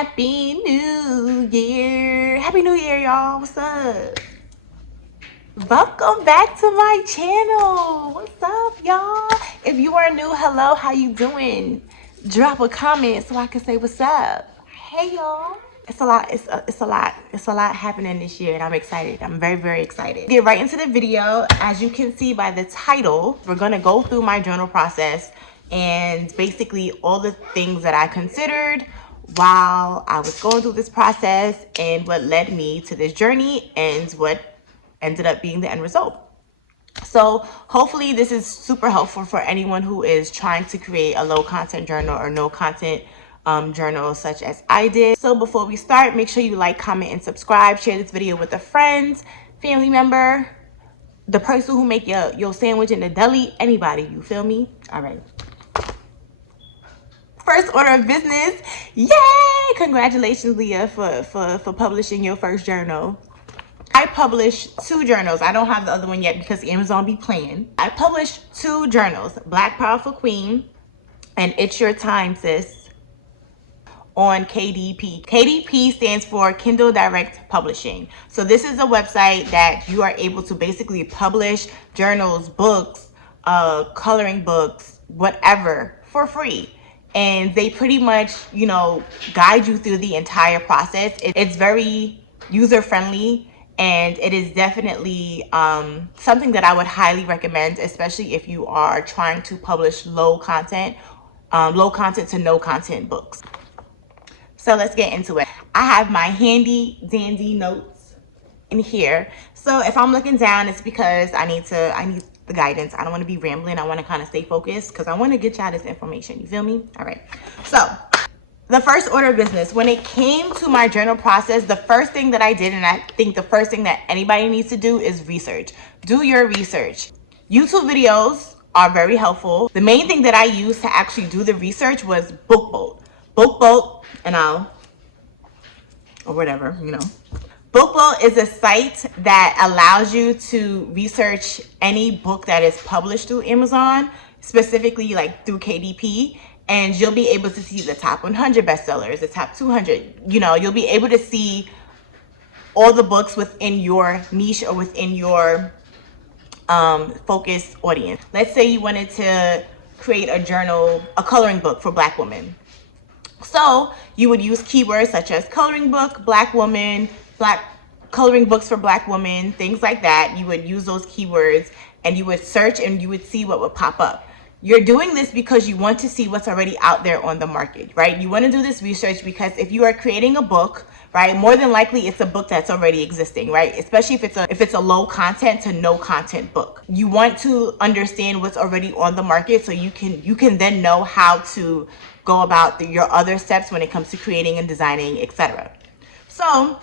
Happy New Year. Happy New Year, y'all. What's up? Welcome back to my channel. What's up, y'all? If you are new, hello, how you doing? Drop a comment so I can say what's up. Hey, y'all. It's a lot happening this year, and I'm excited. I'm very excited. Get right into the video. As you can see by the title, we're gonna go through my journal process and basically all the things that I considered while I was going through this process and what led me to this journey and what ended up being the end result. So hopefully this is super helpful for anyone who is trying to create a low content journal or no content journal such as I did. So before we start, make sure you like, comment, and subscribe. Share this video with a friend, family member, the person who make your sandwich in the deli, anybody, you feel me? All right. First order of business, yay! Congratulations, Leah, for publishing your first journal. I published 2 journals. I don't have the other one yet because Amazon be playing. I published 2 journals, Black Powerful Queen and It's Your Time, Sis, on KDP. KDP stands for Kindle Direct Publishing. So this is a website that you are able to basically publish journals, books, coloring books, whatever, for free. And they pretty much, you know, guide you through the entire process. It's very user-friendly. And it is definitely something that I would highly recommend, especially if you are trying to publish low content to no content books. So let's get into it. I have my handy dandy notes in here. So if I'm looking down, it's because I need the guidance. I don't want to be rambling. I want to kind of stay focused because I want to get y'all this information. You feel me? All right. So the first order of business, when it came to my journal process, the first thing that I did, and I think the first thing that anybody needs to do, is research. Do your research. YouTube videos are very helpful. The main thing that I used to actually do the research was BookBolt. BookBolt, or whatever, you know. BookBolt is a site that allows you to research any book that is published through Amazon, specifically like through KDP. And you'll be able to see the top 100 bestsellers, the top 200. You know, you'll be able to see all the books within your niche or within your focused audience. Let's say you wanted to create a journal, a coloring book for Black women. So you would use keywords such as coloring book, Black woman, Black coloring books for Black women, things like that. You would use those keywords and you would search and you would see what would pop up. You're doing this because you want to see what's already out there on the market, right? You want to do this research because if you are creating a book, right, more than likely it's a book that's already existing, right? Especially if it's a low content to no content book. You want to understand what's already on the market so you can then know how to go about your other steps when it comes to creating and designing, etc. So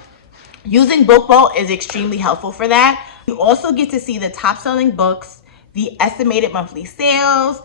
using BookBolt is extremely helpful for that. You also get to see the top selling books, the estimated monthly sales,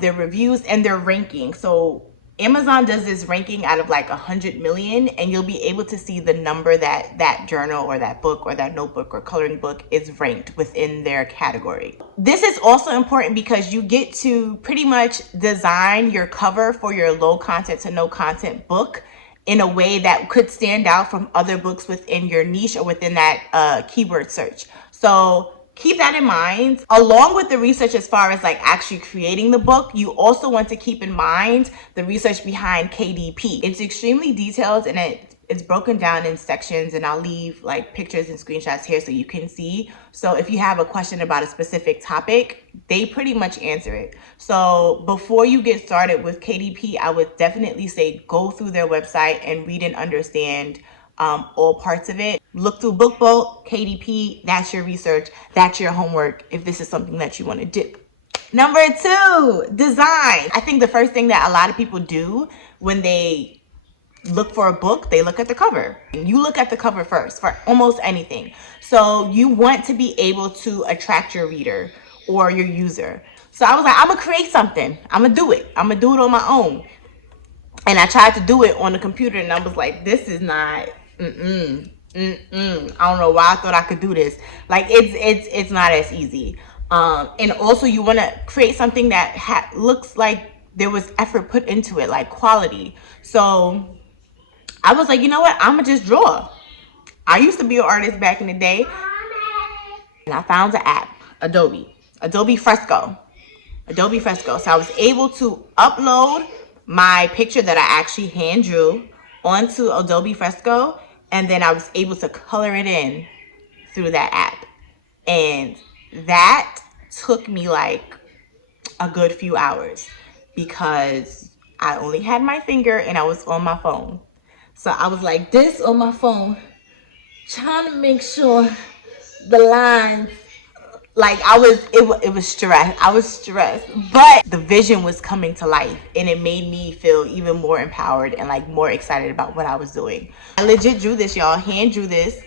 their reviews, and their ranking. So Amazon does this ranking out of like 100 million, and you'll be able to see the number that that journal or that book or that notebook or coloring book is ranked within their category. This is also important because you get to pretty much design your cover for your low content to no content book in a way that could stand out from other books within your niche or within that keyword search. So keep that in mind. Along with the research as far as like actually creating the book, you also want to keep in mind the research behind KDP. It's extremely detailed and it's broken down in sections, and I'll leave like pictures and screenshots here so you can see. So if you have a question about a specific topic, they pretty much answer it. So before you get started with KDP, I would definitely say go through their website and read and understand all parts of it. Look through BookBolt, KDP, that's your research, that's your homework if this is something that you want to do. Number 2, design. I think the first thing that a lot of people do when they look for a book, they look at the cover. You look at the cover first for almost anything. So you want to be able to attract your reader or your user. So I was like, I'm gonna create something. I'm gonna do it. I'm gonna do it on my own. And I tried to do it on the computer and I was like, this is not, I don't know why I thought I could do this. Like it's not as easy. And also you want to create something that looks like there was effort put into it, like quality. So I was like, you know what? I'm gonna just draw. I used to be an artist back in the day, and I found an app, Adobe Fresco. Adobe Fresco. So I was able to upload my picture that I actually hand drew onto Adobe Fresco, and then I was able to color it in through that app. And that took me like a good few hours because I only had my finger and I was on my phone. So I was like this on my phone, trying to make sure the lines, like it was stress. I was stressed, but the vision was coming to life and it made me feel even more empowered and like more excited about what I was doing. I legit drew this, y'all, hand drew this,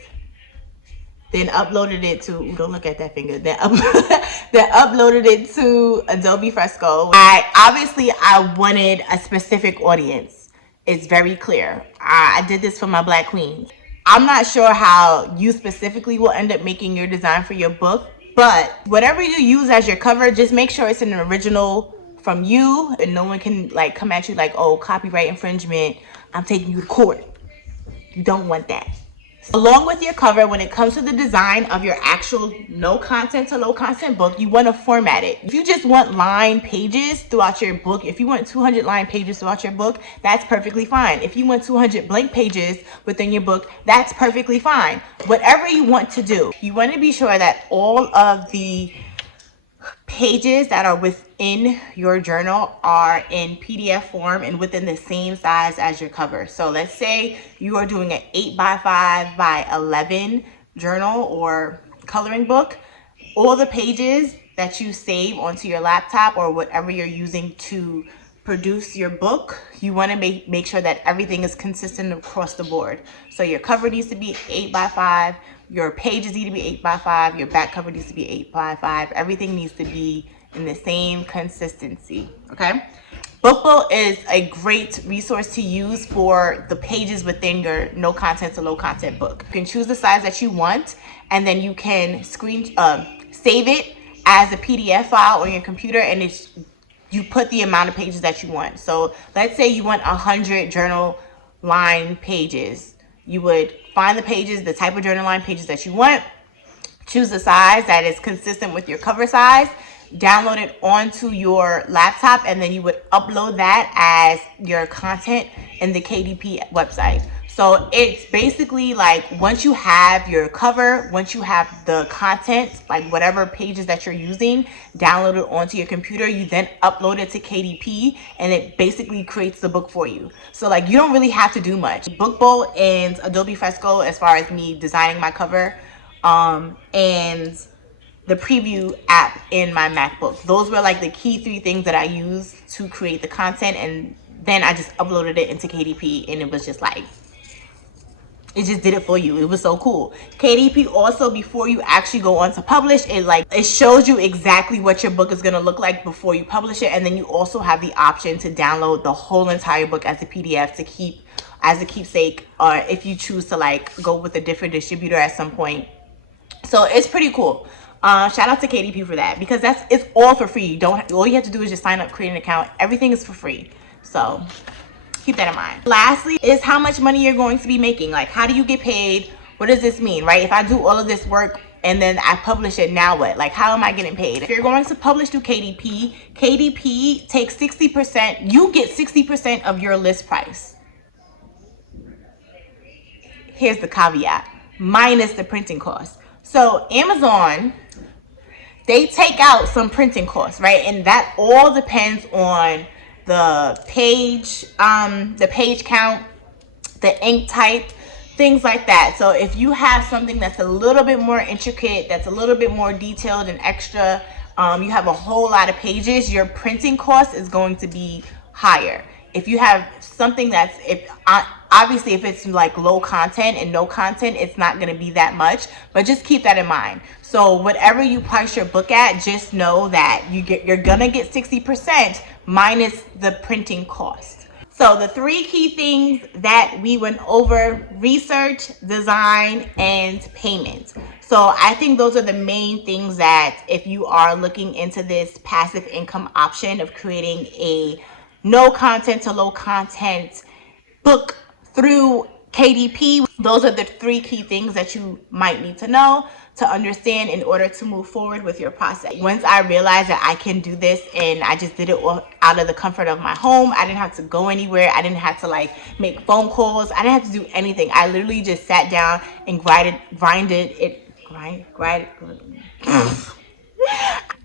then uploaded it to, ooh, don't look at that finger, then uploaded it to Adobe Fresco. I wanted a specific audience. It's very clear. I did this for my Black queens. I'm not sure how you specifically will end up making your design for your book, but whatever you use as your cover, just make sure it's an original from you and no one can like come at you like, oh, copyright infringement, I'm taking you to court. You don't want that. Along with your cover, when it comes to the design of your actual no content to low content book, you want to format it. If you just want line pages throughout your book, if you want 200 line pages throughout your book, that's perfectly fine. If you want 200 blank pages within your book, that's perfectly fine. Whatever you want to do, you want to be sure that all of the pages that are within your journal are in PDF form and within the same size as your cover. So let's say you are doing an 8x5 by 11 journal or coloring book. All the pages that you save onto your laptop or whatever you're using to produce your book, you want to make sure that everything is consistent across the board. So your cover needs to be 8x5, your pages need to be 8x5, your back cover needs to be 8x5. Everything needs to be in the same consistency, okay? Bookable is a great resource to use for the pages within your no content to low content book. You can choose the size that you want, and then you can save it as a PDF file on your computer, and you put the amount of pages that you want. So let's say you want 100 journal line pages. You would find the pages, the type of journal line pages that you want, choose a size that is consistent with your cover size, download it onto your laptop, and then you would upload that as your content in the KDP website. So it's basically like once you have your cover, once you have the content, like whatever pages that you're using, downloaded onto your computer, you then upload it to KDP and it basically creates the book for you. So like you don't really have to do much. Bookable and Adobe Fresco as far as me designing my cover, and the preview app in my MacBook. Those were like the key 3 things that I used to create the content, and then I just uploaded it into KDP and it was just like, it just did it for you. It was so cool. KDP also, before you actually go on to publish, it shows you exactly what your book is going to look like before you publish it. And then you also have the option to download the whole entire book as a PDF to keep as a keepsake, or if you choose to like go with a different distributor at some point. So it's pretty cool. Shout out to KDP for that, because it's all for free. All you have to do is just sign up, create an account. Everything is for free. So keep that in mind. Lastly is how much money you're going to be making. Like, how do you get paid? What does this mean, right? If I do all of this work and then I publish it, now what? Like, how am I getting paid? If you're going to publish through KDP, KDP takes 60%. You get 60% of your list price. Here's the caveat, minus the printing cost. So Amazon, they take out some printing costs, right? And that all depends on the page count, the ink type, things like that. So if you have something that's a little bit more intricate, that's a little bit more detailed and extra, you have a whole lot of pages, your printing cost is going to be higher. If you have something that's, obviously if it's like low content and no content, it's not going to be that much, but just keep that in mind. So whatever you price your book at, just know that you're going to get 60% minus the printing cost. So the 3 key things that we went over: research, design, and payment. So I think those are the main things that if you are looking into this passive income option of creating a no content to low content book through KDP. Those are the 3 key things that you might need to know to understand in order to move forward with your process. Once I realized that I can do this and I just did it out of the comfort of my home, I didn't have to go anywhere. I didn't have to like make phone calls. I didn't have to do anything. I literally just sat down and grinded it.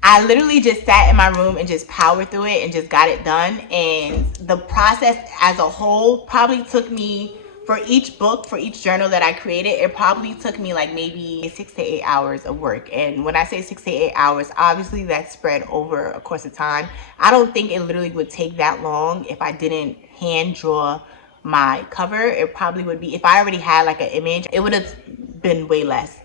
I literally just sat in my room and just powered through it and just got it done. And the process as a whole probably took me, for each book, for each journal that I created, it probably took me like maybe 6 to 8 hours of work. And when I say 6 to 8 hours, obviously that's spread over a course of time. I don't think it literally would take that long if I didn't hand draw my cover. It probably would be, if I already had like an image, it would have been way less.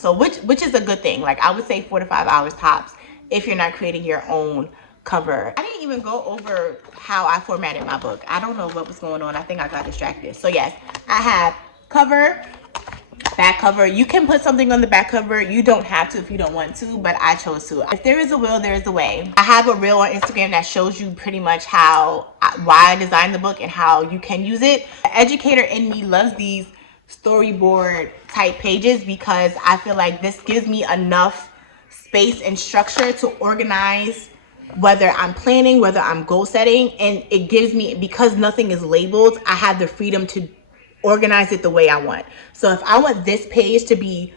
So which is a good thing. Like I would say 4 to 5 hours tops if you're not creating your own cover. I didn't even go over how I formatted my book. I don't know what was going on. I think I got distracted. So yes, I have cover, back cover. You can put something on the back cover. You don't have to if you don't want to, but I chose to. If there is a will, there is a way. I have a reel on Instagram that shows you pretty much why I designed the book and how you can use it. The educator in me loves these storyboard type pages because I feel like this gives me enough space and structure to organize whether I'm planning, whether I'm goal setting, and it gives me, because nothing is labeled, I have the freedom to organize it the way I want. So if I want this page to be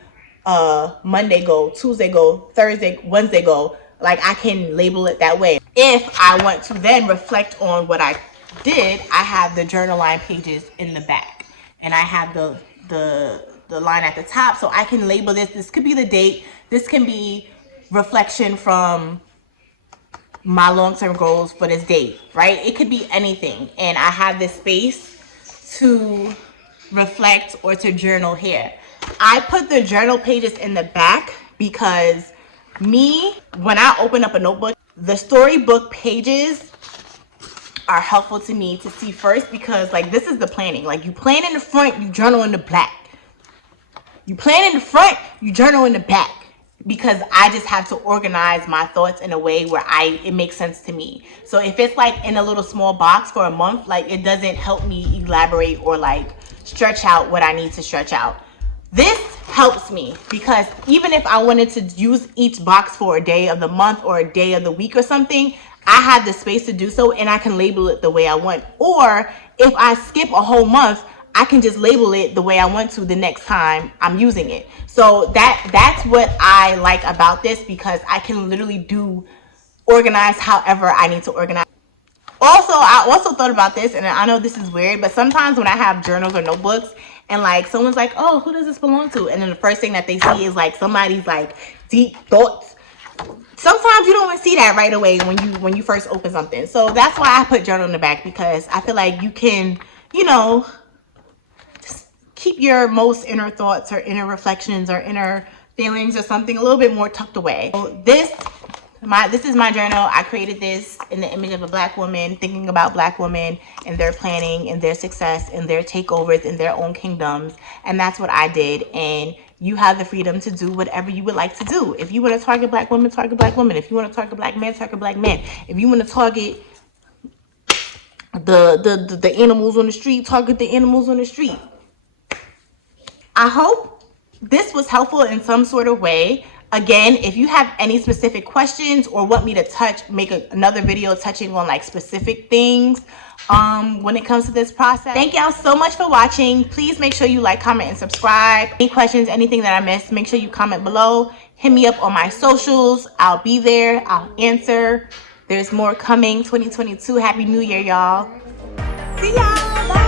Monday goal, Tuesday goal, Thursday, Wednesday goal, like I can label it that way. If I want to then reflect on what I did, I have the journal line pages in the back, and I have the line at the top, so I can label this. This could be the date. This can be reflection from my long-term goals for this date, right? It could be anything, and I have this space to reflect or to journal here. I put the journal pages in the back because when I open up a notebook, the storybook pages are helpful to me to see first, because like this is the planning. Like you plan in the front, you journal in the back. You plan in the front, you journal in the back. Because I just have to organize my thoughts in a way where it makes sense to me. So if it's like in a little small box for a month, like it doesn't help me elaborate or like stretch out what I need to stretch out. This helps me because even if I wanted to use each box for a day of the month or a day of the week or something, I have the space to do so, and I can label it the way I want. Or if I skip a whole month, I can just label it the way I want to the next time I'm using it. So that's what I like about this, because I can literally organize however I need to organize. Also, I also thought about this, and I know this is weird, but sometimes when I have journals or notebooks and like someone's like, oh, who does this belong to? And then the first thing that they see is like somebody's like deep thoughts. Sometimes you don't even see that right away when you first open something. So that's why I put journal in the back, because I feel like you can, keep your most inner thoughts or inner reflections or inner feelings or something a little bit more tucked away. So this is my journal. I created this in the image of a Black woman, thinking about Black women and their planning and their success and their takeovers in their own kingdoms. And that's what I did. And you have the freedom to do whatever you would like to do. If you want to target Black women, target Black women. If you want to target Black men, target Black men. If you want to target the animals on the street, target the animals on the street. I hope this was helpful in some sort of way. Again, if you have any specific questions or want me to make another video touching on like specific things when it comes to this process. Thank y'all so much for watching. Please make sure you like, comment, and subscribe. Any questions, anything that I missed, make sure you comment below. Hit me up on my socials. I'll be there. I'll answer. There's more coming. 2022. Happy New Year, y'all. See y'all. Bye.